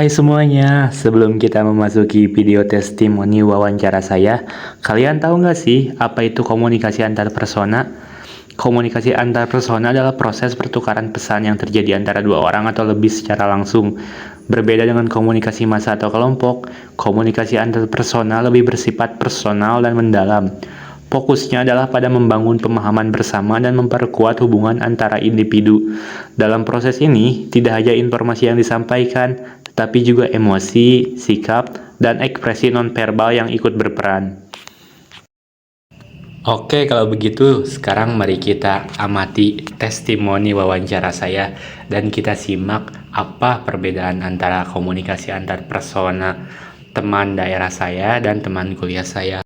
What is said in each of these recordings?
Hai semuanya, sebelum kita memasuki video testimoni wawancara saya, kalian tahu nggak sih apa itu komunikasi antar persona? Komunikasi antar persona adalah proses pertukaran pesan yang terjadi antara dua orang atau lebih secara langsung. Berbeda dengan komunikasi massa atau kelompok, komunikasi antar persona lebih bersifat personal dan mendalam. Fokusnya adalah pada membangun pemahaman bersama dan memperkuat hubungan antara individu. Dalam proses ini, tidak hanya informasi yang disampaikan, tetapi juga emosi, sikap, dan ekspresi nonverbal yang ikut berperan. Oke, kalau begitu sekarang mari kita amati testimoni wawancara saya dan kita simak apa perbedaan antara komunikasi antar persona teman daerah saya dan teman kuliah saya.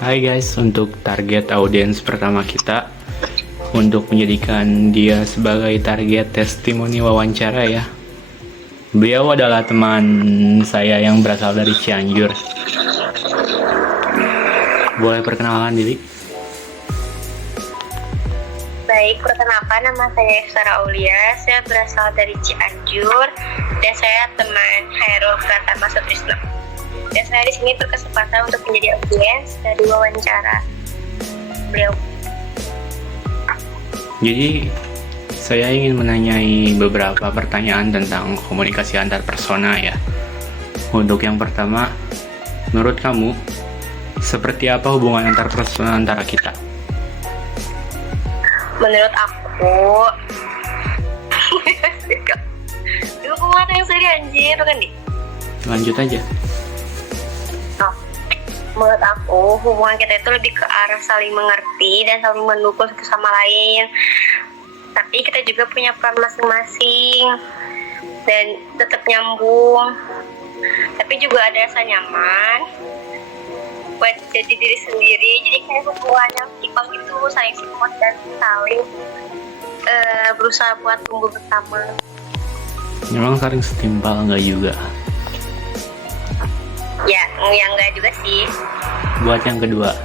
Hai guys, untuk target audiens pertama kita, untuk menjadikan dia sebagai target testimoni wawancara ya. Beliau adalah teman saya yang berasal dari Cianjur. Boleh perkenalan diri? Baik, perkenalkan nama saya Efsara Aulia, saya berasal dari Cianjur dan saya teman Hairul Pratama Sutrisno. Dan saya di sini berkesempatan untuk menjadi audiens dari wawancara beliau. Jadi saya ingin menanyai beberapa pertanyaan tentang komunikasi antar persona ya. Untuk yang pertama, menurut kamu seperti apa hubungan antar persona antara kita? Menurut aku, dulu kemana yang sedih anjir, kan di? Lanjut aja. Menurut aku, hubungan kita itu lebih ke arah saling mengerti dan saling mendukung satu sama lain. Tapi kita juga punya peran masing-masing dan tetap nyambung. Tapi juga ada rasa nyaman buat jadi diri sendiri. Jadi kayak hubungan yang imbang itu, saling support dan saling berusaha buat tumbuh bersama. Memang saling setimpal nggak juga? Ya, yang enggak juga sih. Buat yang kedua,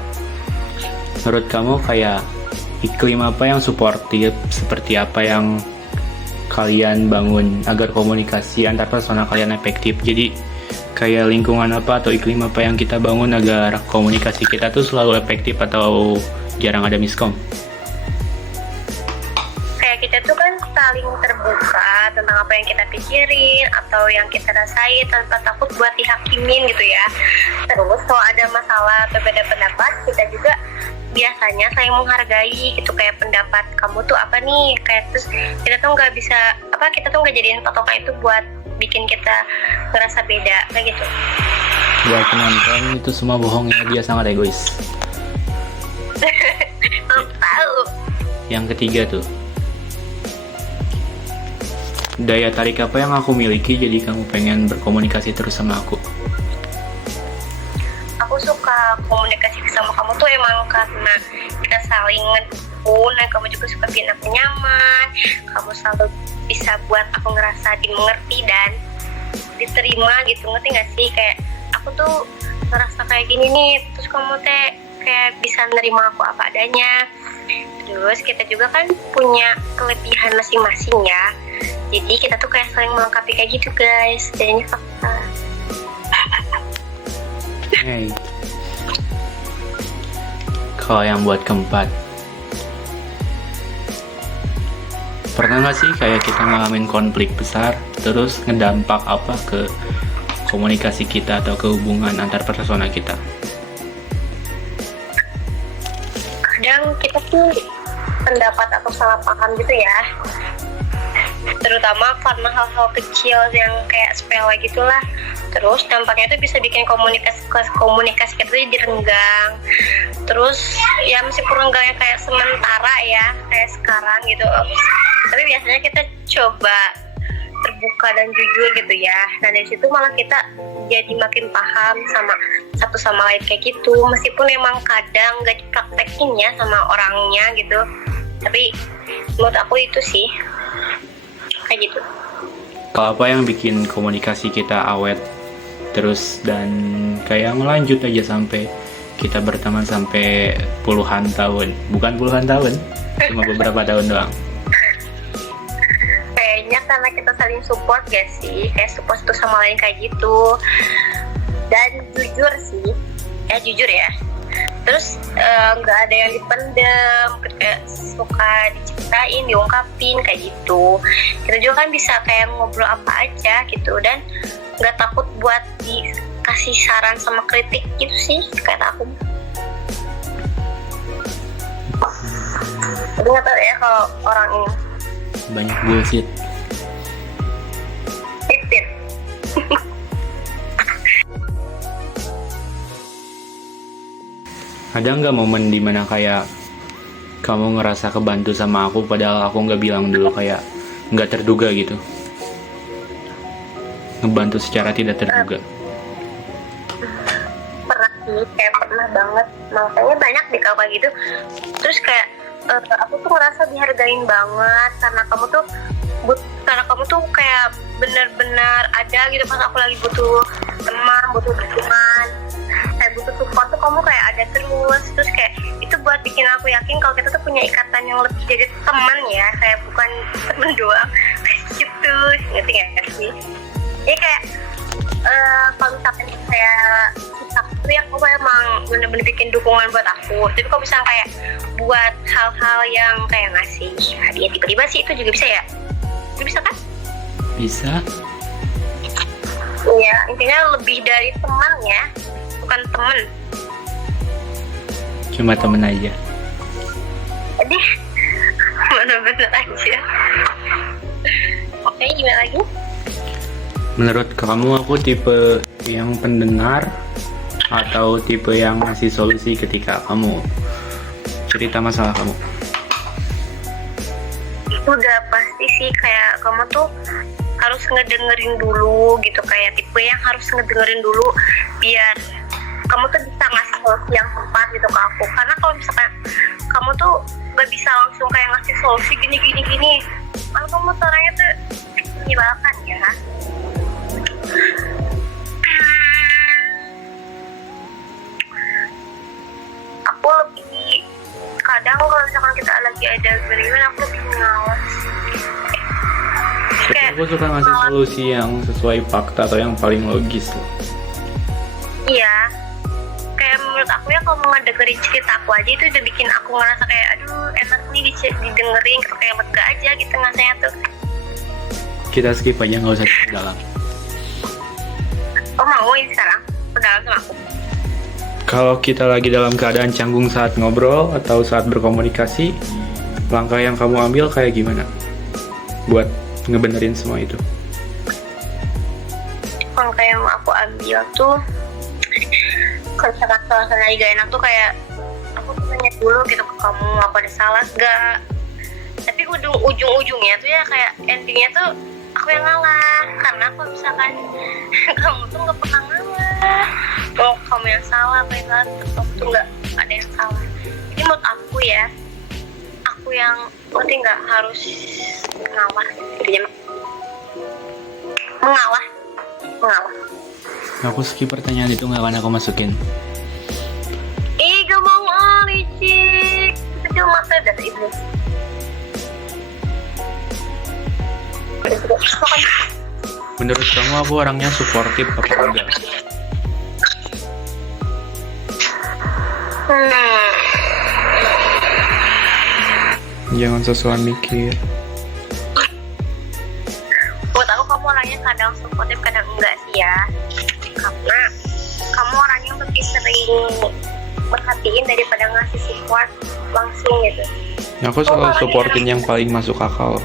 menurut kamu kayak iklim apa yang suportif, seperti apa yang kalian bangun agar komunikasi antar persona kalian efektif? Jadi kayak lingkungan apa atau iklim apa yang kita bangun agar komunikasi kita tuh selalu efektif atau jarang ada miskom? Kayak kita tuh kan saling terbuka tentang apa yang kita pikirin atau yang kita rasain tanpa takut buat dihakimin gitu ya. Terus kalau ada masalah atau beda pendapat, kita juga biasanya saling menghargai gitu, kayak pendapat kamu tuh apa nih, kayak terus kita tuh nggak bisa kita tuh nggak jadiin patokan itu buat bikin kita ngerasa beda kayak gitu. Buat penonton itu semua bohongnya, dia sangat egois. Tahu. Yang ketiga tuh, daya tarik apa yang aku miliki jadi kamu pengen berkomunikasi terus sama aku? Aku suka komunikasi sama kamu tuh emang karena kita saling ngedukung dan kamu juga suka bikin aku nyaman. Kamu selalu bisa buat aku ngerasa dimengerti dan diterima gitu, ngerti gak sih? Kayak aku tuh ngerasa kayak gini nih, terus kamu teh kayak bisa nerima aku apa adanya. Terus kita juga kan punya kelebihan masing-masing ya, jadi kita tuh kayak saling melengkapi kayak gitu guys. Dan ini fakta. Hey. Kalau yang buat keempat, pernah nggak sih kayak kita ngalamin konflik besar terus ngedampak apa ke komunikasi kita atau ke hubungan antar persona kita? Kadang kita tuh pendapat atau salah paham gitu ya, terutama karena hal-hal kecil yang kayak sepele gitulah. Terus dampaknya itu bisa bikin komunikasi kita jadi renggang. Terus ya meskipun renggangnya kayak sementara ya, kayak sekarang gitu, tapi biasanya kita coba terbuka dan jujur gitu ya. Nah dari situ malah kita jadi makin paham sama satu sama lain kayak gitu. Meskipun emang kadang gak dipraktekin ya sama orangnya gitu, tapi menurut aku itu sih kayak gitu. Kalau apa yang bikin komunikasi kita awet terus dan kayak melanjut aja sampai kita berteman sampai puluhan tahun? Bukan puluhan tahun, cuma beberapa tahun doang. karena kita saling support gak sih, kayak support satu sama lain kayak gitu. Dan jujur sih, jujur ya, terus nggak ada yang dipendem, kayak suka diceritain, diungkapin kayak gitu. Kita juga kan bisa kayak ngobrol apa aja gitu, dan nggak takut buat dikasih saran sama kritik gitu sih, kayak aku. Tapi nggak tahu ya kalau orang ini Banyak bullshit. titit. Ada nggak momen dimana kayak kamu ngerasa kebantu sama aku padahal aku nggak bilang dulu, kayak nggak terduga gitu? Ngebantu secara tidak terduga. Pernah sih, kayak pernah banget, makanya banyak deh kalau kayak gitu. Terus kayak aku tuh ngerasa dihargain banget karena kamu tuh kayak benar-benar ada gitu pas aku lagi butuh teman, butuh dukungan, kayak butuh support tuh kamu kayak ada terus kayak itu buat bikin aku yakin kalau kita tuh punya ikatan yang lebih dari teman ya, kayak bukan teman doang kayak gitu, ngerti nggak sih? Jadi kayak kalau misalkan kayak kita tuh yang kamu emang bener-bener bikin dukungan buat aku, tapi kalau misalnya kayak buat hal-hal yang kayak ngasih hadiah tiba-tiba sih, itu juga bisa ya? Itu bisa kan? Bisa. Iya, intinya lebih dari teman ya, bukan temen. Cuma temen aja. Jadi bener-bener aja. Oke, gimana lagi? Menurut kamu aku tipe yang pendengar atau tipe yang ngasih solusi ketika kamu cerita masalah kamu? Udah pasti sih, kayak kamu tuh harus ngedengerin dulu gitu, kayak tipe yang harus ngedengerin dulu biar kamu tuh bisa ngasih solusi yang tepat gitu ke aku. Karena kalau misalkan kamu tuh gak bisa langsung kayak ngasih solusi gini, malah kamu caranya tuh menyebalkan ya. Aku lebih kadang kalau misalkan kita lagi ada agreement, aku lebih ngawas. Tapi aku suka ngasih solusi yang sesuai fakta atau yang paling logis loh. Iya, kayak menurut aku ya kalau mau dengerin cerita aku aja itu udah bikin aku ngerasa kayak aduh enak nih didengerin gitu, kayak lega aja gitu rasanya tuh. Kita skip aja, nggak usah dalam. Oh mau ini sekarang pedalam sama aku? Kalau kita lagi dalam keadaan canggung saat ngobrol atau saat berkomunikasi, langkah yang kamu ambil kayak gimana buat ngebenerin semua itu? Kalau kayak yang aku ambil tuh, kalau misalkan suasana lagi gak enak tuh kayak aku tuh nanya dulu gitu ke kamu, aku ada salah gak? Tapi ujung-ujungnya tuh ya kayak endingnya tuh aku yang ngalah, karena kalau misalkan kamu tuh gak pernah ngalah, mau kamu yang salah apa yang salah, kamu tuh gak ada yang salah. Jadi menurut aku ya, aku yang ngerti gak harus ngalah gitu, mengalah. Aku skip pertanyaan itu, nggak akan aku masukin. Gak mau licik, itu cuma mata dari ibu. Menurut kamu aku orangnya suportif apa enggak? Jangan sesuai mikir. Buat aku kamu orangnya kadang supportif kadang enggak sih ya, karena kamu orangnya lebih sering merhatiin daripada ngasih support langsung gitu. Aku selalu supportin yang paling masuk akal.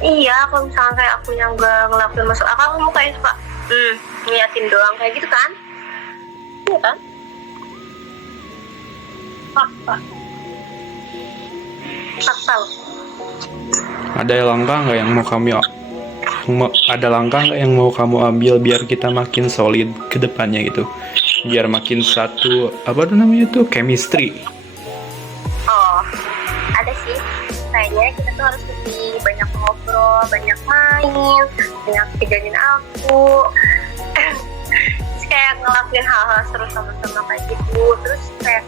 Iya, kalau misalnya kayak aku yang gak ngelakuin masuk akal, kamu kayak suka ngeliatin doang kayak gitu kan? Iya kan? Fakta loh. Ada langkah nggak yang mau kamu ambil biar kita makin solid ke depannya gitu, biar makin satu chemistry? Oh, ada sih. Kayaknya kita tuh harus lebih banyak ngobrol, banyak main, banyak kejadian aku. Terus kayak ngelakuin hal-hal seru sama-sama kayak gitu. Terus kayak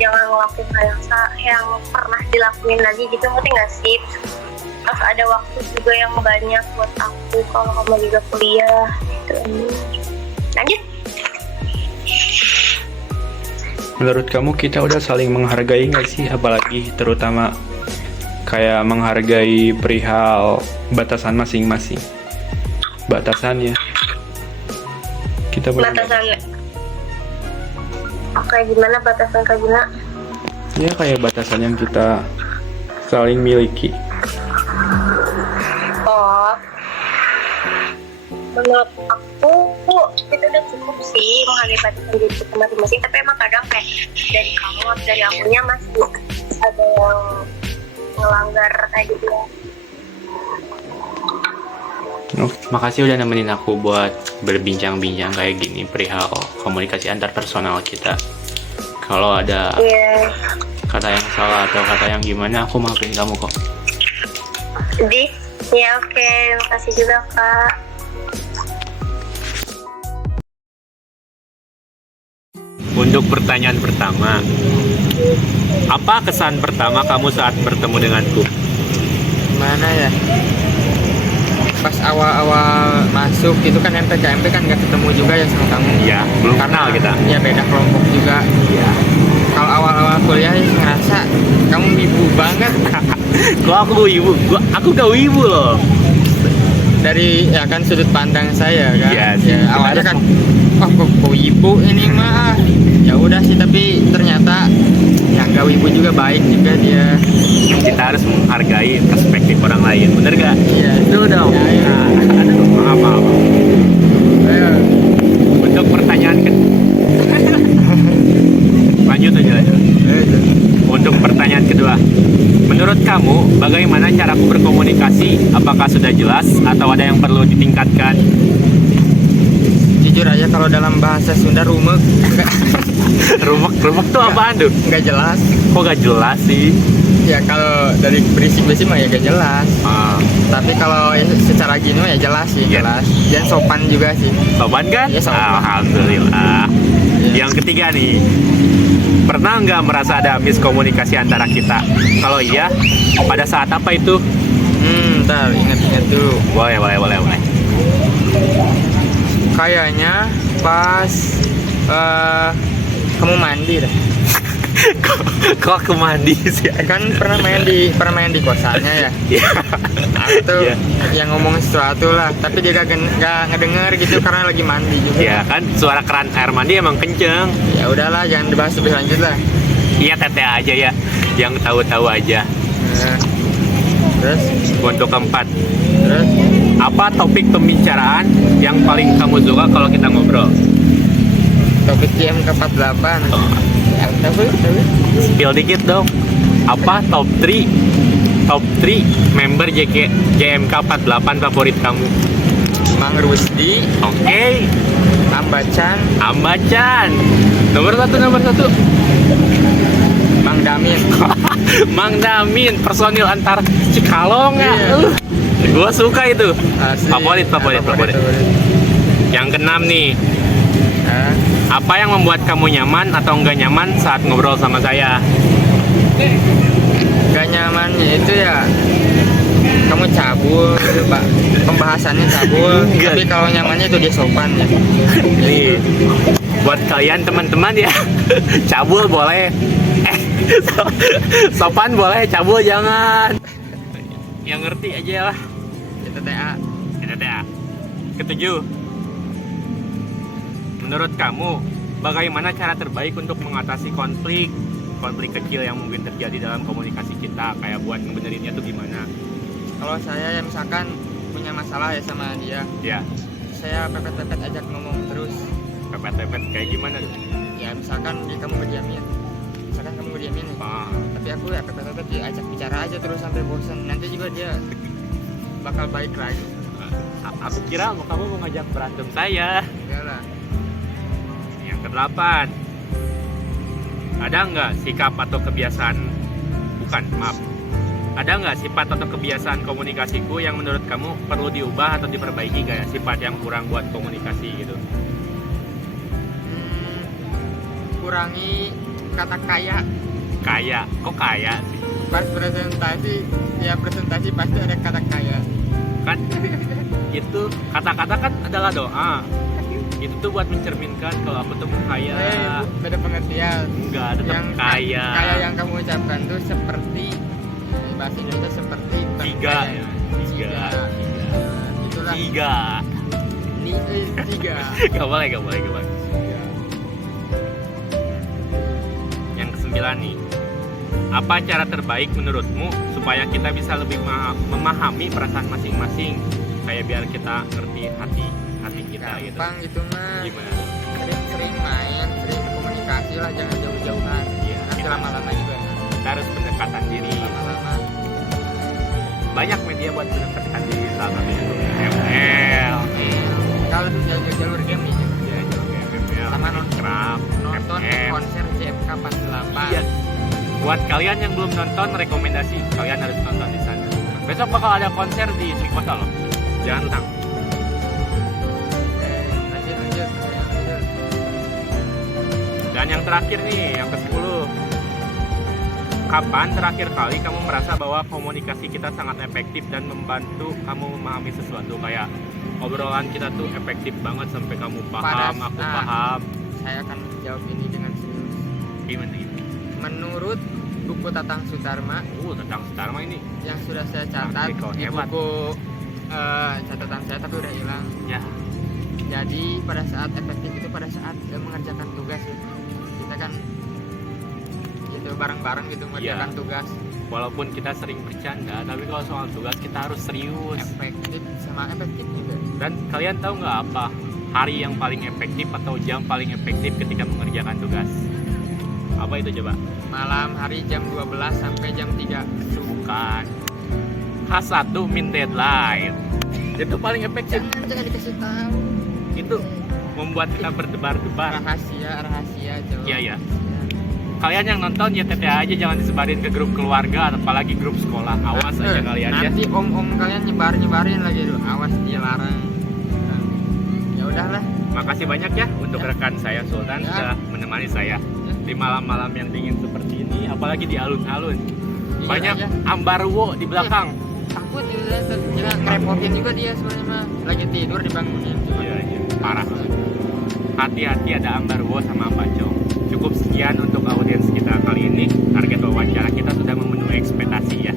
jangan ngelakuin hal yang pernah dilakuin lagi gitu, ngerti nggak sih? Pas ada waktu juga yang banyak buat aku kalau kamu juga kuliah gitu. Lanjut. Menurut kamu kita udah saling menghargai nggak sih? Apalagi terutama kayak menghargai perihal batasan masing-masing. Batasannya. Kita benar. Batasannya. Kayak gimana batasan Kak Gina? Ya kayak batasan yang kita saling miliki. Oh, menurut aku itu udah cukup sih menghargai batasan diri kita masing-masing. Tapi emang kadang kayak dari kamu atau dari akunya masih ada yang ngelanggar kayak gitu ya. Makasih udah nemenin aku buat berbincang-bincang kayak gini perihal komunikasi antar personal kita. Kalau ada Iya. kata yang salah atau kata yang gimana, aku maafin kamu kok. Jadi, ya oke, makasih juga Kak. Untuk pertanyaan pertama, apa kesan pertama kamu saat bertemu denganku? Mana ya, pas awal-awal masuk itu kan MPK kan nggak ketemu juga ya sama kamu. Ya, belum kenal kita. Ya beda kelompok juga. Kalau awal-awal kuliah ya ngerasa kamu wibu banget. Kok aku wibu? Aku gak wibu loh. Dari ya kan sudut pandang saya kan. Iya sih. Ya, awalnya kan kok wibu ini mah. Ya udah sih, tapi ternyata yang gak wibu juga baik juga dia. Kita harus menghargai perspektif orang lain, bener gak? Iya. Itu dong. Ya, iya. Maaf. Ayo. Untuk pertanyaan lanjut aja. Untuk pertanyaan kedua, menurut kamu bagaimana caraku berkomunikasi? Apakah sudah jelas atau ada yang perlu ditingkatkan? Jujur aja kalau dalam bahasa Sunda rumek Rumek tuh apaan tuh? nggak jelas. Kok gak jelas sih? Ya kalau dari berisik-berisik mah ya gak jelas. Tapi kalau ya secara gini mah ya jelas sih, Iya. jelas. Dan sopan juga sih. Sopan kan? Iya, sopan. Alhamdulillah. Iya. Yang ketiga nih, pernah nggak merasa ada miskomunikasi antara kita? Kalau iya, pada saat apa itu? Ntar ingat-ingat dulu. Boleh. Kayaknya pas kamu mandi dah. Kok aku mandi sih? Kan pernah main di kosannya ya. Iya. Itu Iya. yang ngomong sesuatu lah, tapi dia gak ngedenger gitu karena lagi mandi juga. Ya kan suara keran air mandi emang kenceng. Ya udahlah, jangan dibahas lebih lanjut lah. Iya, tete aja ya, yang tahu-tahu aja. Nah, terus Untuk keempat, terus apa topik pembicaraan yang paling kamu suka kalau kita ngobrol? topik JM ke-48. Ya, tahu. Spill dikit dong. Apa top 3 member JMK 48 favorit kamu? Mang Rusdi, Oke. Ambacan, Ambacan. Nomor satu. Mang Damin. Mang Damin, personil antar Cikalonga. Iya. Gua suka itu. Asli. Favorit. Yang keenam nih, Hah? apa yang membuat kamu nyaman atau enggak nyaman saat ngobrol sama saya? Gak nyamannya itu ya kamu cabul, Pak. Pembahasannya cabul. Enggak. Tapi kalau nyamannya itu dia sopan ya. Nih, buat kalian teman-teman ya, cabul boleh, sopan boleh, cabul jangan. Yang ngerti aja lah. Itu TA. Ketujuh, menurut kamu bagaimana cara terbaik untuk mengatasi konflik kecil yang mungkin terjadi dalam komunikasi kita? Kayak buat ngebenerinnya tuh gimana? Kalau saya ya misalkan punya masalah ya sama dia, Ya, saya pepet-pepet ajak ngomong terus. pepet-pepet kayak gimana tuh? Ya misalkan kamu berdiamin. Tapi aku ya pepet-pepet dia ajak bicara aja terus sampai bosan. Nanti juga dia bakal baik lagi. Aku kira kamu mau ngajak berantem saya. Enggak lah. Yang kedelapan, ada nggak sikap atau kebiasaan, ada nggak sifat atau kebiasaan komunikasiku yang menurut kamu perlu diubah atau diperbaiki? Kayak sifat yang kurang buat komunikasi gitu. Kurangi kata kaya. Kok kaya sih? pas presentasi ya presentasi pasti ada kata kaya. Kan itu kata-kata kan adalah doa. Itu tuh buat mencerminkan kalau aku tuh kaya. Beda pengertian. Enggak, tetap Yang kaya. kaya yang kamu ucapkan tuh seperti bahasa Indonesia seperti bukan Tiga kaya. ya. Tiga. Itulah Tiga. tiga. Gak boleh. Yang kesembilan nih. Apa cara terbaik menurutmu supaya kita bisa lebih memahami perasaan masing-masing? Kayak biar kita ngerti hati kita gitu. Gampang gitu mah. Gimana? Sering main, sering komunikasi lah, jangan jauh-jauhan. Iya, Nanti kita- lama-lama juga. Kita harus pendekatan diri. Lama-lama. Banyak media buat mendekatkan diri, salah satunya tuh ML. Kalau tuh jalur game nih, Ya, juga ML. Sama nonton Craft, FM. konser JFK 48. Iya. Buat kalian yang belum nonton, rekomendasi kalian harus nonton di sana. Besok bakal ada konser di Srikota loh. Jantang. Lanjut. Dan yang terakhir nih, yang ke-10. Kapan terakhir kali kamu merasa bahwa komunikasi kita sangat efektif dan membantu kamu memahami sesuatu? Kayak obrolan kita tuh efektif banget sampai kamu paham, aku paham. Saya akan jawab ini dengan serius. Gimana? Menurut buku Tatang Sutarma Tentang Sutarma ini. yang sudah saya catat Artikel di hebat. buku catatan saya tapi udah hilang. Ya. Jadi pada saat efektif itu pada saat mengerjakan tugas ya. Kita kan gitu bareng-bareng gitu mengerjakan tugas. Walaupun kita sering bercanda, tapi kalau soal tugas kita harus serius. Efektif sama efektif juga. Dan kalian tahu nggak apa hari yang paling efektif atau jam paling efektif ketika mengerjakan tugas? Apa itu coba? Malam hari jam 12 sampai jam 3. Bukan. H1 min deadline. Itu paling efektif. Jangan dikasih tahu. Itu membuat kita berdebar-debar. Rahasia coba. Iya. Kalian yang nonton ya teteh aja, jangan disebarin ke grup keluarga apalagi grup sekolah. Awas aja kalian ya. Nanti om kalian nyebarin lagi dulu. Awas dilarang. Nah, ya udahlah. Makasih banyak ya untuk rekan saya Sultan Ya. sudah menemani saya di malam-malam yang dingin seperti ini, apalagi di alun-alun. Iya Banyak aja. ambarwo di belakang. Takut juga, jangan ngerepotin juga dia sebenarnya mah. Lagi tidur dibangunin juga. Iya, parah. Hati-hati ada ambarwo sama pacong. Cukup sekian untuk audiens kita kali ini. Target wawancara kita sudah memenuhi ekspektasi ya.